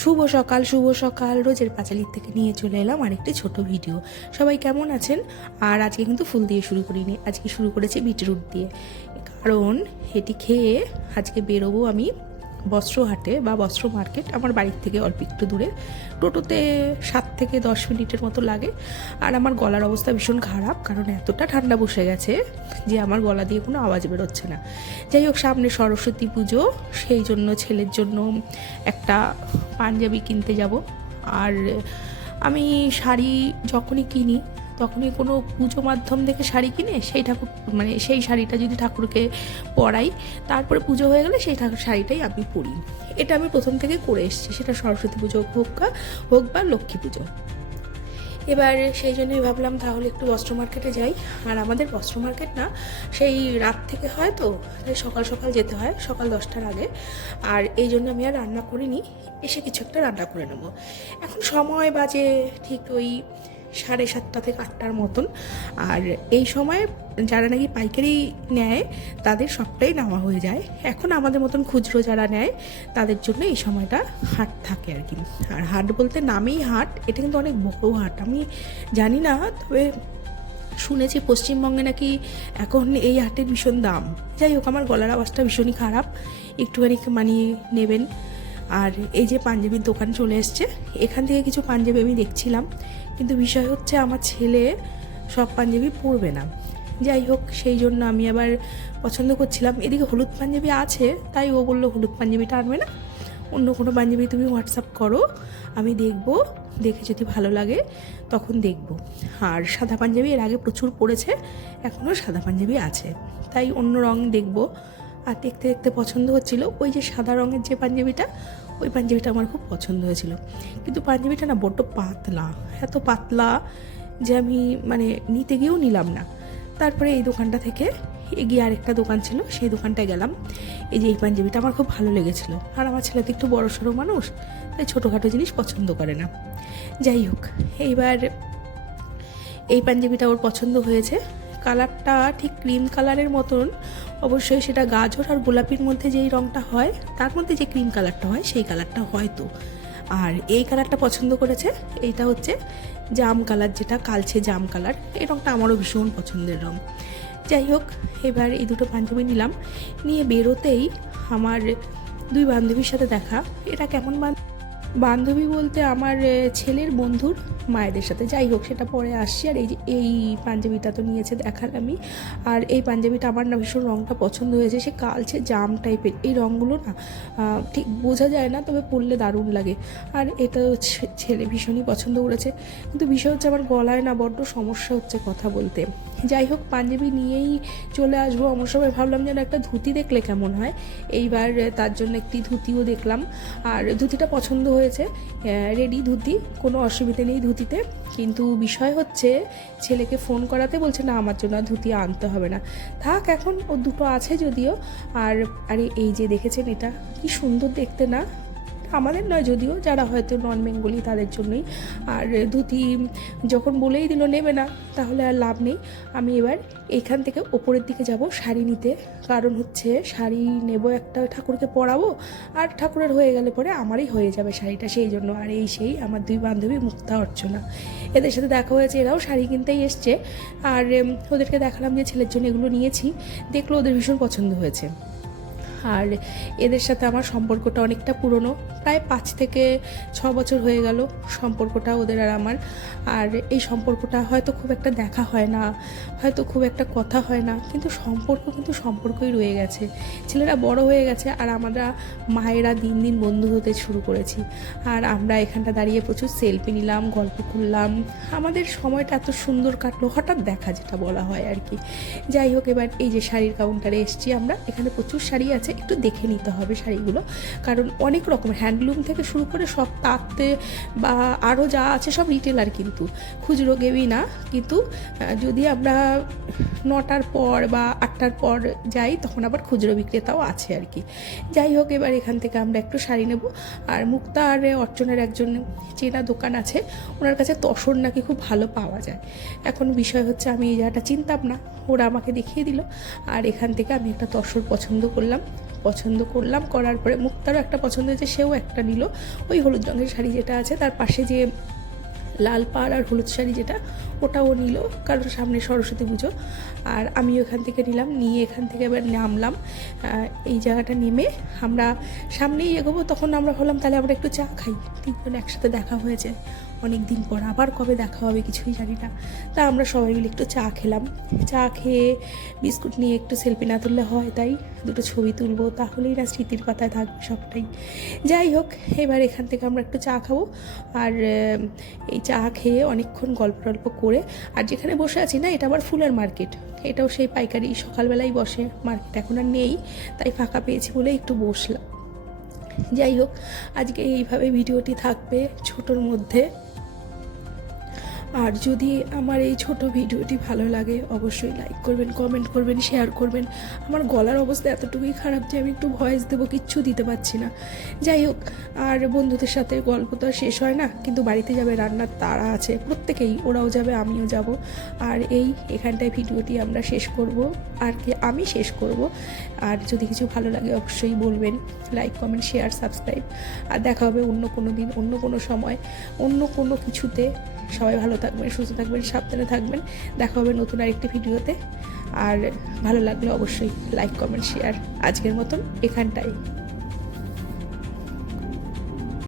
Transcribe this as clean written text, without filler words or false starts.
শুভ সকাল রোজের পাঁচালির থেকে নিয়ে চলে এলাম আরেকটি ছোট ভিডিও। সবাই কেমন আছেন? আর আজকে কিন্তু ফুল দিয়ে শুরু করিনি, আজকে শুরু করেছি বিটরুট দিয়ে, কারণ এটি খেয়ে আজকে বেরোবো আমি বস্ত্রহাটে বা বস্ত্র মার্কেট। আমার বাড়ির থেকে অল্প একটু দূরে, টোটোতে 7 থেকে 10 মিনিটের মতো লাগে। আর আমার গলার অবস্থা ভীষণ খারাপ, কারণ এতটা ঠান্ডা বসে গেছে যে আমার গলা দিয়ে কোনো আওয়াজ বেরোচ্ছে না। যাই হোক, সামনে সরস্বতী পুজো, সেই জন্য ছেলের জন্য একটা পাঞ্জাবি কিনতে যাব। আর আমি শাড়ি যখনই কিনি তখনই কোনো পুজো মাধ্যম দেখে শাড়ি কিনে সেই ঠাকুর সেই শাড়িটা যদি ঠাকুরকে পরাই, তারপরে পুজো হয়ে গেলে সেই শাড়িটাই আমি পরি। এটা আমি প্রথম থেকে করে এসেছি, সেটা সরস্বতী পুজো হোক বা লক্ষ্মী পুজো। এবার সেই জন্যই ভাবলাম তাহলে একটু বস্ত্র মার্কেটে যাই। আর আমাদের বস্ত্র মার্কেট না সেই রাত থেকে হয়, তো তাই সকাল সকাল যেতে হয়, সকাল 10টার আগে। আর এই জন্য আমি আর রান্না করিনি, এসে কিছু একটা রান্না করে নেব। এখন সময় বাজে ঠিক ওই 7:30 থেকে 8টার মতন। আর এই সময় যারা নাকি পাইকারি নেয় তাদের সবটাই নেওয়া হয়ে যায়। এখন আমাদের মতন খুচরো যারা নেয় তাদের জন্য এই সময়টা হাট থাকে আর কি। আর হাট বলতে নামেই হাট, এটা কিন্তু অনেক বড় হাট। আমি জানি না, তবে শুনেছি পশ্চিমবঙ্গে নাকি এখন এই হাটের ভীষণ দাম। যাই হোক, আমার গলার আওয়াজটা ভীষণই খারাপ, একটুখানি মানিয়ে নেবেন। আর এই যে পাঞ্জাবির দোকান চলে এসছে, এখান থেকে কিছু পাঞ্জাবি আমি দেখছিলাম, কিন্তু বিষয় হচ্ছে আমার ছেলে সব পাঞ্জাবি পরবে না। যাই হোক, সেই জন্য আমি আবার পছন্দ করছিলাম। এদিকে হলুদ পাঞ্জাবি আছে, তাই ও বললো হলুদ পাঞ্জাবিটা আনবে না, অন্য কোনো পাঞ্জাবি তুমি হোয়াটসঅ্যাপ করো, আমি দেখবো, দেখে যদি ভালো লাগে তখন দেখব। আর সাদা পাঞ্জাবি এর আগে প্রচুর পরেছে, এখনও সাদা পাঞ্জাবি আছে, তাই অন্য রং দেখব। আর দেখতে দেখতে পছন্দ হচ্ছিল ওই যে সাদা রঙের যে পাঞ্জাবিটা, ওই পাঞ্জাবিটা আমার খুব পছন্দ হয়েছিল। কিন্তু পাঞ্জাবিটা না বড্ড পাতলা, এত পাতলা যে আমি নিতে গিয়েও নিলাম না। তারপরে এই দোকানটা থেকে এগিয়ে আরেকটা দোকান ছিল, সেই দোকানটায় গেলাম। এই যে এই পাঞ্জাবিটা আমার খুব ভালো লেগেছিলো। আর আমার ছেলে তো একটু বড়সড় মানুষ, তাই ছোটোখাটো জিনিস পছন্দ করে না। যাই হোক, এইবার এই পাঞ্জাবিটা ওর পছন্দ হয়েছে। কালারটা ঠিক ক্রিম কালারের মতন, অবশ্যই সেটা গাজর আর গোলাপির মধ্যে যেই রঙটা হয় তার মধ্যে যে ক্রিম কালারটা হয় সেই কালারটা হয়তো। আর এই কালারটা পছন্দ করেছে, এইটা হচ্ছে জাম কালার, যেটা কালচে জাম কালার। এই রঙটা আমারও ভীষণ পছন্দের রঙ। যাই হোক, এবার এই দুটো পাঞ্জাবি নিলাম, নিয়ে বেরোতেই আমার 2 বান্ধবীর সাথে দেখা। এটা কেমন বান্ধবী বলতে আমার ছেলের বন্ধুর মায়েদের সাথে। যাই হোক, সেটা পরে আসছি। আর এই যে এই পাঞ্জাবিটা তো নিয়েছে দেখালামই। আর এই পাঞ্জাবিটা আমার না ভীষণ রঙটা পছন্দ হয়েছে, সে কালচে জাম টাইপের। এই রঙগুলো না ঠিক বোঝা যায় না, তবে পরলে দারুণ লাগে। আর এটা ছেলে ভীষণই পছন্দ করেছে, কিন্তু বিষয় হচ্ছে আমার গলায় না বড্ড সমস্যা হচ্ছে কথা বলতে। যাই হোক, পাঞ্জাবি নিয়েই চলে আসবো। আমার সময় ভাবলাম যেন একটা ধুতি দেখলে কেমন হয়, এইবার তার জন্য একটি ধুতিও দেখলাম। আর ধুতিটা পছন্দ হয়েছে, রেডি ধুতি, কোনো অসুবিধে নেই ধুতিতে। কিন্তু বিষয় হচ্ছে ছেলেকে ফোন করাতে বলছে না, আমার জন্য ধুতি আনতে হবে না, থাক, এখন ও দুটো আছে যদিও। আর আরে এই যে দেখেছেন, এটা কি সুন্দর দেখতে না? আমাদের নয় যদিও, যারা হয়তো নন বেঙ্গলি তাদের জন্যই। আর ধুতি যখন বলেই দিল নেবে না, তাহলে আর লাভ নেই। আমি এবার এইখান থেকে ওপরের দিকে যাব শাড়ি নিতে, কারণ হচ্ছে শাড়ি নেব, একটা ঠাকুরকে পরাবো, আর ঠাকুরের হয়ে গেলে পরে আমারই হয়ে যাবে শাড়িটা, সেই জন্য। আর সেই আমার 2 বান্ধবী মুক্তা অর্চনা, এদের সাথে দেখা হয়েছে, এরাও শাড়ি কিনতেই এসছে। আর ওদেরকে দেখালাম যে ছেলের জন্য এগুলো নিয়েছি, দেখলো ওদের ভীষণ পছন্দ হয়েছে। আর এদের সাথে আমার সম্পর্কটা অনেকটা পুরনো, প্রায় 5 থেকে 6 বছর হয়ে গেল সম্পর্কটা ওদের আর আমার। আর এই সম্পর্কটা হয়তো খুব একটা দেখা হয় না, হয়তো খুব একটা কথা হয় না, কিন্তু সম্পর্কই রয়ে গেছে। ছেলেরা বড় হয়ে গেছে, আর আমরা মায়েরা দিন দিন বন্ধু হতে শুরু করেছি। আর আমরা এখানটা দাঁড়িয়ে প্রচুর সেলফি নিলাম, গল্প করলাম, আমাদের সময়টা এত সুন্দর কাটলো, হঠাৎ দেখা যেটা বলা হয় আর কি। যাই হোক, এবার এই যে শাড়ির কাউন্টারে এসেছি আমরা, এখানে প্রচুর শাড়ি আছে, একটু দেখে নিতে হবে শাড়িগুলো, কারণ অনেক রকমের হ্যান্ডলুম থেকে শুরু করে সব তাঁতে বা আরও যা আছে সব রিটেলার, কিন্তু খুচরো কেউই না। কিন্তু যদি আমরা 9টার পর বা 8টার পর যাই, তখন আবার খুচরো বিক্রেতাও আছে আর কি। যাই হোক, এবার এখান থেকে আমরা একটু শাড়ি নেব। আর মুক্তা আর অর্চনের একজন চেনা দোকান আছে, ওনার কাছে তসর নাকি খুব ভালো পাওয়া যায়। এখন বিষয় হচ্ছে আমি এই জায়গাটা চিনতাম না, ওরা আমাকে দেখিয়ে দিল। আর এখান থেকে আমি একটা তসর পছন্দ করলাম, পছন্দ করলাম, করার পরে মুক্তারও একটা পছন্দ হয়েছে, সেও একটা নিল ওই হলুদ রঙের শাড়ি যেটা আছে, তার পাশে যে লাল পাড় আর হলুদ শাড়ি যেটা, ওটাও নিল, কারণ সামনে সরস্বতী পুজো। আর আমিও এখান থেকে নিলাম, নিয়ে এখান থেকে এবার নামলাম। এই জায়গাটা নেমে আমরা সামনেই এগোবো, তখন আমরা ভাবলাম তাহলে আমরা একটু চা খাই, তিনজন একসাথে দেখা হয়েছে অনেক দিন পর, আবার কবে দেখা হবে কিছুই জানি না। তা আমরা সবাই মিলে একটু চা খেলাম, চা খেয়ে বিস্কুট নিয়ে একটু সেলফি না তুললে হয়, তাই দুটো ছবি তুলবো, তাহলেই না স্মৃতির পাতায় থাকবে সবটাই। যাই হোক, এবার এখান থেকে আমরা একটু চা খাবো। আর এই চা খেয়ে অনেকক্ষণ গল্প টল্প করে, আর যেখানে বসে আছি না, এটা আবার ফুলের মার্কেট, এটাও সেই পাইকারি সকালবেলাই বসে, মার্কেট এখন আর নেই, তাই ফাঁকা পেয়েছি বলে একটু বসলাম। যাই হোক, আজকে এইভাবে ভিডিওটি থাকবে ছোটোর মধ্যে। আর যদি আমার এই ছোট ভিডিওটি ভালো লাগে অবশ্যই লাইক করবেন, কমেন্ট করবেন, শেয়ার করবেন। আমার গলার অবস্থা এতটুকুই খারাপ যে আমি একটু ভয়েস দেবো, কিচ্ছু দিতে পারছি না। যাই হোক, আর বন্ধুদের সাথে গল্প তো আর শেষ হয় না, কিন্তু বাড়িতে যাবে, রান্নার তাড়া আছে প্রত্যেকেই, ওরাও যাবে আমিও যাব। আর এখানটায় ভিডিওটি আমরা শেষ করব, আর কি আমি শেষ করব। আর যদি কিছু ভালো লাগে অবশ্যই বলবেন, লাইক কমেন্ট শেয়ার সাবস্ক্রাইব। আর দেখা হবে অন্য কোনো দিন, অন্য কোনো সময়, অন্য কোনো কিছুতে। সবাই ভালো থাকবেন, সুস্থ থাকবেন, সাবধানে থাকবেন। দেখা হবে নতুন আরেকটি ভিডিওতে। আর ভালো লাগলে অবশ্যই লাইক কমেন্ট শেয়ার। আজকের মতন এখানটাই।